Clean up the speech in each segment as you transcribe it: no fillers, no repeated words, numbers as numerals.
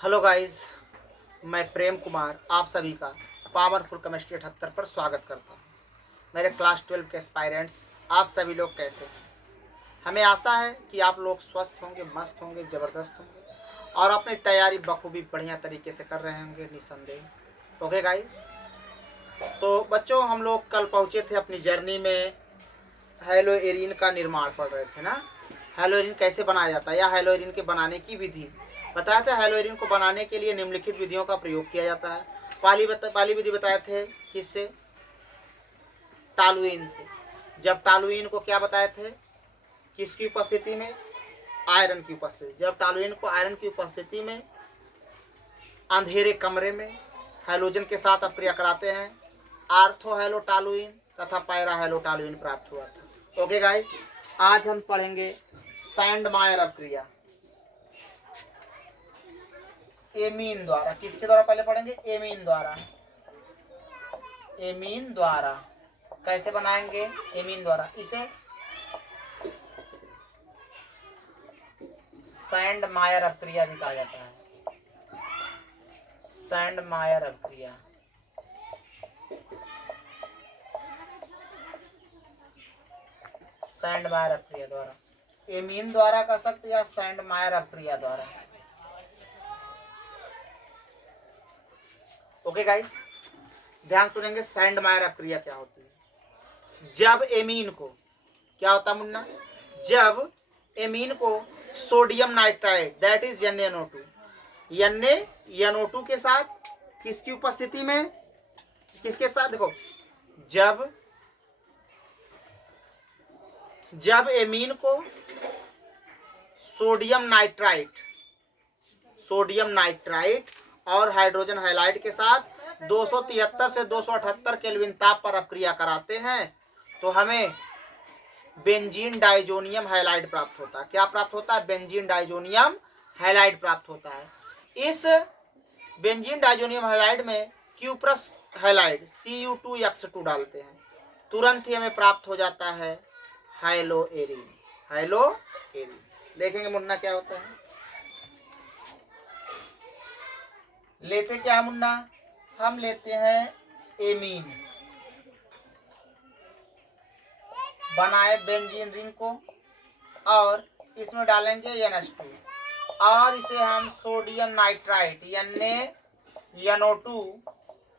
Hello guys, मैं प्रेम कुमार आप सभी का पावरफुल केमिस्ट्री 78 पर स्वागत करता हूँ। मेरे क्लास 12 के एस्पायरेंट्स, आप सभी लोग कैसे हैं? हमें आशा है कि आप लोग स्वस्थ होंगे, मस्त होंगे, ज़बरदस्त होंगे और अपनी तैयारी बखूबी बढ़िया तरीके से कर रहे होंगे निसंदेह। ओके गाइस, तो बच्चों हम लोग कल पहुँचे थे अपनी जर्नी में। हेलोएरिन का निर्माण पढ़ रहे थे ना। हेलोएरिन कैसे बनाया जाता है या हेलोएरिन के बनाने की विधि बताया था। हेलोएरिन को बनाने के लिए निम्नलिखित विधियों का प्रयोग किया जाता है। पहली विधि बताए थे किससे? टॉलुइन से। जब टॉलुइन को क्या बताए थे? किसकी उपस्थिति में? आयरन की उपस्थिति। जब टॉलुइन को आयरन की उपस्थिति में अंधेरे कमरे में हैलोजन के साथ अक्रिया कराते हैं, आर्थोहेलोटॉलुइन तथा पैराहेलोटॉलुइन प्राप्त हुआ था। ओके गाइस, आज हम पढ़ेंगे सैंडमायर अक्रिया एमीन द्वारा। किसके द्वारा पहले पढ़ेंगे? एमीन द्वारा। एमीन द्वारा कैसे बनाएंगे? एमीन द्वारा। इसे सैंडमायर अक्रिया भी कहा जाता है। सैंडमायर अक्रिया। सैंडमायर अक्रिया द्वारा, एमीन द्वारा कर सकते या सैंडमायर अक्रिया द्वारा। ओके गाइस, ध्यान सुनेंगे। सैंडमायर अक्रिया क्या होती है? जब एमीन को क्या होता मुन्ना? जब एमीन को sodium nitride that is NaNO2 NaNO2 के साथ किसकी उपस्थिति में? किसके साथ? देखो, जब एमीन को सोडियम नाइट्राइट और हाइड्रोजन हैलाइड के साथ 273 से 278 केल्विन ताप पर अक्रिया कराते हैं तो हमें बेंजीन डाइजोनियम हैलाइड प्राप्त होता है। क्या प्राप्त होता है? बेंजीन डाइजोनियम हैलाइड प्राप्त होता है। इस बेंजीन डाइजोनियम हैलाइड में क्यूप्रस हैलाइड Cu2X2 डालते हैं, तुरंत ही हमें प्राप्त हो जाता है हेलोएरिन। हेलोएरिन देखेंगे मुन्ना क्या होता है। लेते क्या मुन्ना? हम लेते हैं एमीन, बनाए बेंजीन रिंग को और इसमें डालेंगे NH2 और इसे हम sodium nitrite NaNO2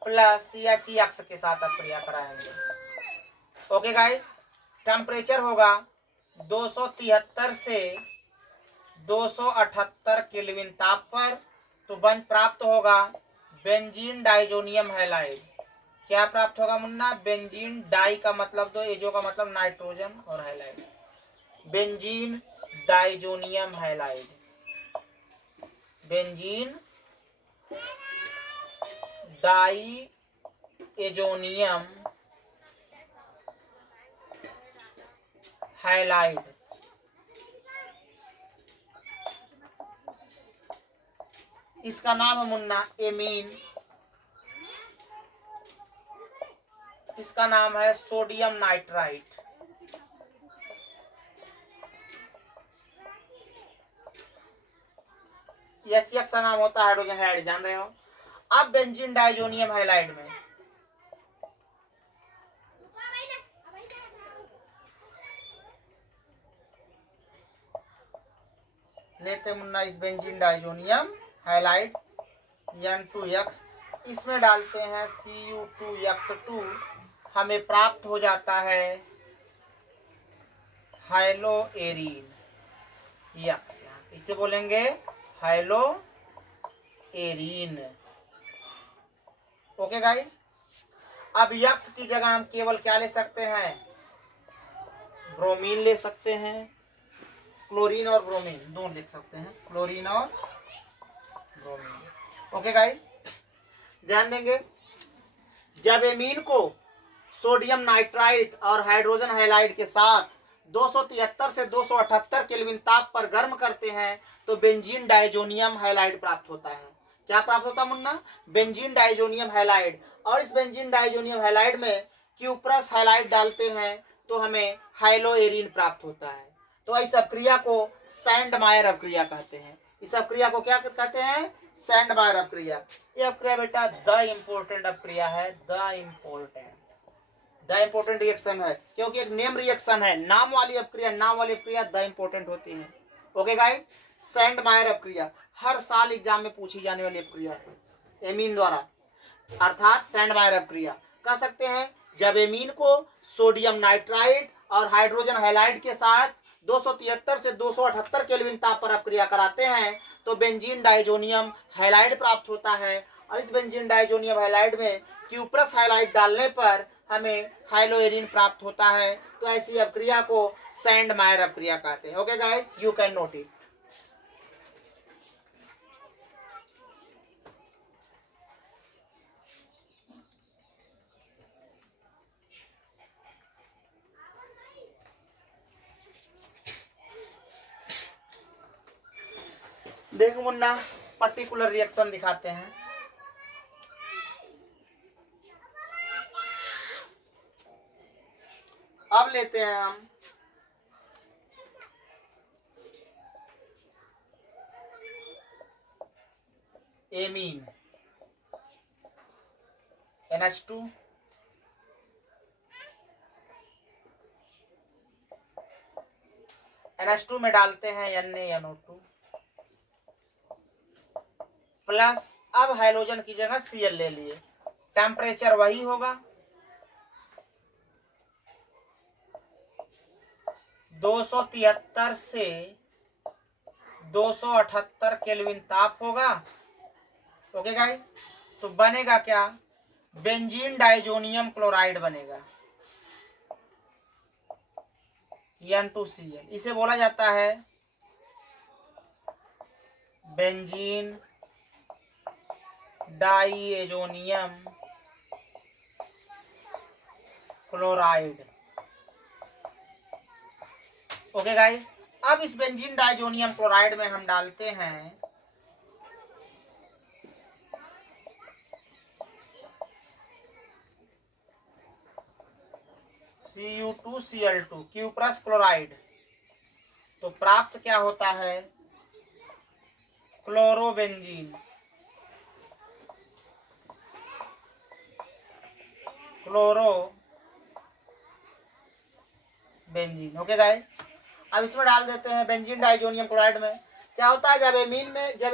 plus CHEX के साथ अक्रिया कराएंगे। ओके गाइस, टेम्परेचर होगा 273 से 278 केल्विन ताप पर, तो बन प्राप्त होगा बेंजीन डाइजोनियम हैलाइड। क्या प्राप्त होगा मुन्ना? बेंजीन डाई का मतलब दो, एजो का मतलब नाइट्रोजन और halide, benzene diazonium halide. Benzene diazonium halide. इसका नाम है मुन्ना एमीन। इसका नाम है सोडियम नाइट्राइट। HCX का नाम होता है हाइड्रोजन हैलाइड, जान रहे हो। अब बेंजीन डाइजोनियम हैलाइड में लेते मुन्ना इस बेंजीन डाइजोनियम हैलाइड N2X, इसमें डालते हैं Cu2X2, हमें प्राप्त हो जाता है हेलोएरिन यक्स। इसे बोलेंगे हेलोएरिन। ओके गाइस, अब यक्स की जगह हम केवल क्या ले सकते हैं? ब्रोमीन ले सकते हैं। क्लोरीन और ब्रोमीन दोनों लिख सकते हैं, क्लोरीन और ब्रोमीन। ओके गाइस, ध्यान देंगे। जब एमीन को सोडियम नाइट्राइट और हाइड्रोजन हैलाइड के साथ 273 से 278 केल्विन ताप पर गर्म करते हैं तो बेंजीन डाइजोनियम हैलाइड प्राप्त होता है। क्या प्राप्त होता है मुन्ना? Benzene diazonium halide. और इस बेंजीन डाइजोनियम हैलाइड में क्यूप्रस हैलाइड डालते हैं तो हमें हेलोएरिन प्राप्त होता है। तो इस अक्रिया को सैंडमायर अक्रिया कहते हैं। इस अपक्रिया को क्या कहते हैं? सैंडमायर अपक्रिया। ये अपक्रिया बेटा द इम्पोर्टेंट अपक्रिया है, द इम्पोर्टेंट रिएक्शन है, क्योंकि एक नेम रिएक्शन है। नाम वाली अपक्रिया द इम्पोर्टेंट होती है। ओके गाइस, सैंडमायर अपक्रिया हर साल एग्जाम में पूछी जाने वाली अपक्रिया है एमीन द्वारा, अर्थात सैंडमायर अपक्रिया कह सकते हैं। जब एमीन को सोडियम नाइट्राइड और हाइड्रोजन हैलाइड के साथ 273 से 278 केल्विन ताप पर अपक्रिया कराते हैं तो बेंजीन डाइजोनियम हैलाइड प्राप्त होता है, और इस बेंजीन डाइजोनियम हैलाइड में क्यूप्रस हैलाइड डालने पर हमें हाइलोएरिन प्राप्त होता है। तो ऐसी अपक्रिया को सैंडमायर अपक्रिया कहते हैं। Okay guys, you can note it. देखो मुन्ना, पर्टिकुलर रिएक्शन दिखाते हैं। अब लेते हैं हम एमीन NH2 NH2 में डालते हैं NaNO2 प्लस, अब हाइड्रोजन की जगह Cl ले लिए। टेम्परेचर वही होगा, 273 से 278 केल्विन ताप होगा। ओके गाइस, तो बनेगा क्या? बेंजीन डाइजोनियम क्लोराइड बनेगा, N2Cl। इसे बोला जाता है benzene diazonium chloride. Okay guys, अब इस बेंजीन डाइजोनियम क्लोराइड में हम डालते हैं Cu2Cl2 क्यूप्रस क्लोराइड। तो प्राप्त क्या होता है? Chlorobenzene, benzene. ओके गाइस, अब इसमें डाल देते हैं बेंजीन डाइजोनियम क्लोराइड में। क्या होता है? जब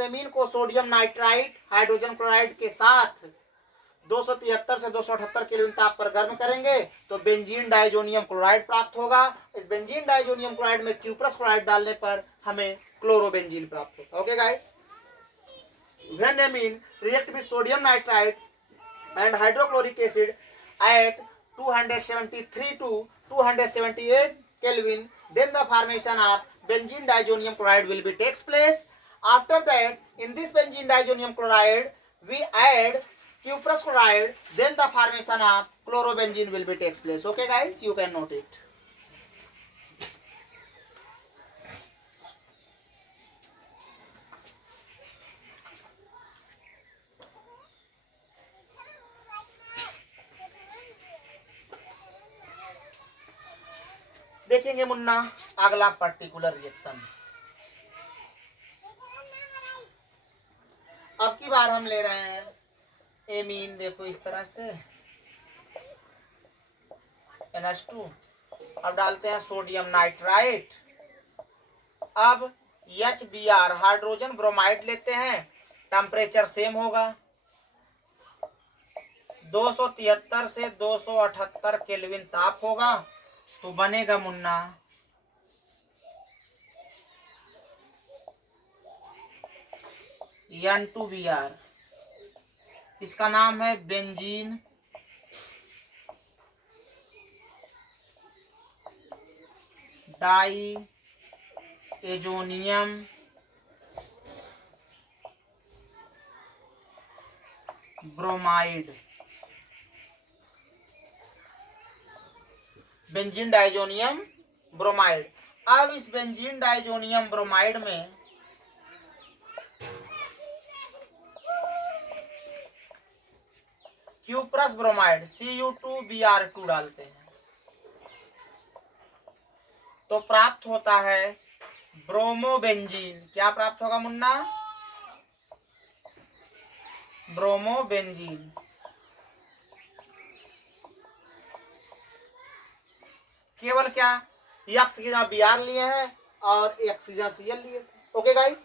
एमीन को सोडियम नाइट्राइट हाइड्रोजन क्लोराइड के साथ 273 से 278 केल्विन ताप पर गर्म करेंगे तो बेंजीन डाइजोनियम क्लोराइड प्राप्त होगा। इस बेंजीन डाइजोनियम क्लोराइड में क्यूप्रस क्लोराइड डालने पर हमें क्लोरोबेंजीन प्राप्त होगा। Okay guys, when amine react with sodium nitrite and hydrochloric acid at 273 to 278 Kelvin, then the formation of benzene diazonium chloride will be takes place. After that, in this benzene diazonium chloride, we add cuprous chloride, then the formation of chlorobenzene will be takes place. Okay guys, you can note it. देखेंगे मुन्ना अगला particular reaction. अब की बार हम ले रहे हैं amine, देखो इस तरह से NH2। अब डालते हैं सोडियम नाइट्राइट। अब HBr हाइड्रोजन ब्रोमाइड लेते हैं, टेम्परेचर सेम होगा, 273 से 278 केल्विन ताप होगा। तो बनेगा मुन्ना N2Br। इसका नाम है benzene diazonium bromide. Benzene diazonium bromide. अब इस बेंजीन डाइजोनियम ब्रोमाइड में क्यूप्रस ब्रोमाइड Cu2Br2 डालते हैं तो प्राप्त होता है ब्रोमोबेंजीन। क्या प्राप्त होगा मुन्ना? ब्रोमोबेंजीन। केवल क्या, ऑक्सीजन बी आर लिए हैं और ऑक्सीजन Cl लिए थे। ओके गाइस,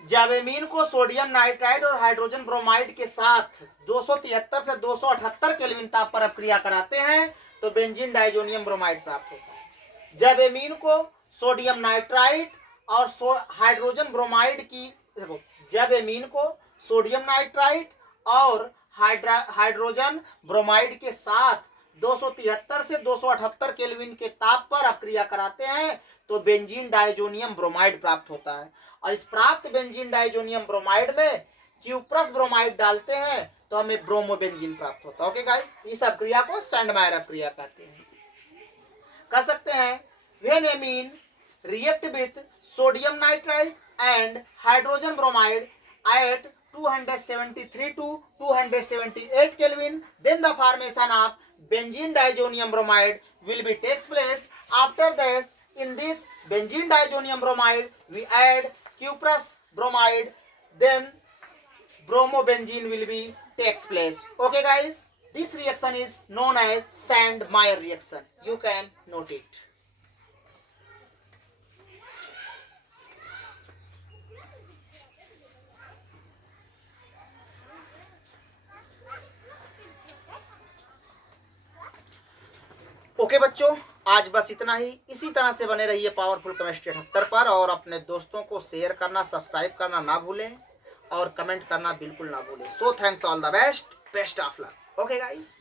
जब एमीन को सोडियम नाइट्राइड और हाइड्रोजन ब्रोमाइड के साथ 273 से 278 केल्विन ताप पर अपक्रिया कराते हैं तो बेंजीन डाइजोनियम ब्रोमाइड प्राप्त होता है। जब एमीन को सोडियम नाइट्राइड और हाइड्रोजन ब्रोमाइड की, देखो, जब एमीन को सोडियम नाइट्राइड और हाइड्रोजन ब्रोमाइड के साथ 273 से 278 केल्विन के ताप पर अपक्रिया कराते हैं तो बेंजीन डाइजोनियम ब्रोमाइड प्राप्त होता है। और इस प्राप्त बेंजीन डाइजोनियम ब्रोमाइड में क्यूप्रस ब्रोमाइड डालते हैं तो हमें ब्रोमोबेंजीन प्राप्त होता है। ओके गाइस, इस अपक्रिया को सैंडमायर अपक्रिया कहते हैं। कह सकते हैं when amine react with sodium nitride and hydrogen bromide at 273 to 278 Kelvin, then the formation of benzene diazonium bromide will be takes place. After this, in this benzene diazonium bromide, we add cuprous bromide, then bromobenzene will be takes place. Okay, guys, this reaction is known as Sandmeyer reaction. You can note it. Okay बच्चों, आज बस इतना ही। इसी तरह से बने रहिए powerful chemistry 78 पर और अपने दोस्तों को शेयर करना, सब्सक्राइब करना ना भूलें और कमेंट करना बिल्कुल ना भूलें। So thanks, all the best, best of luck. Okay guys.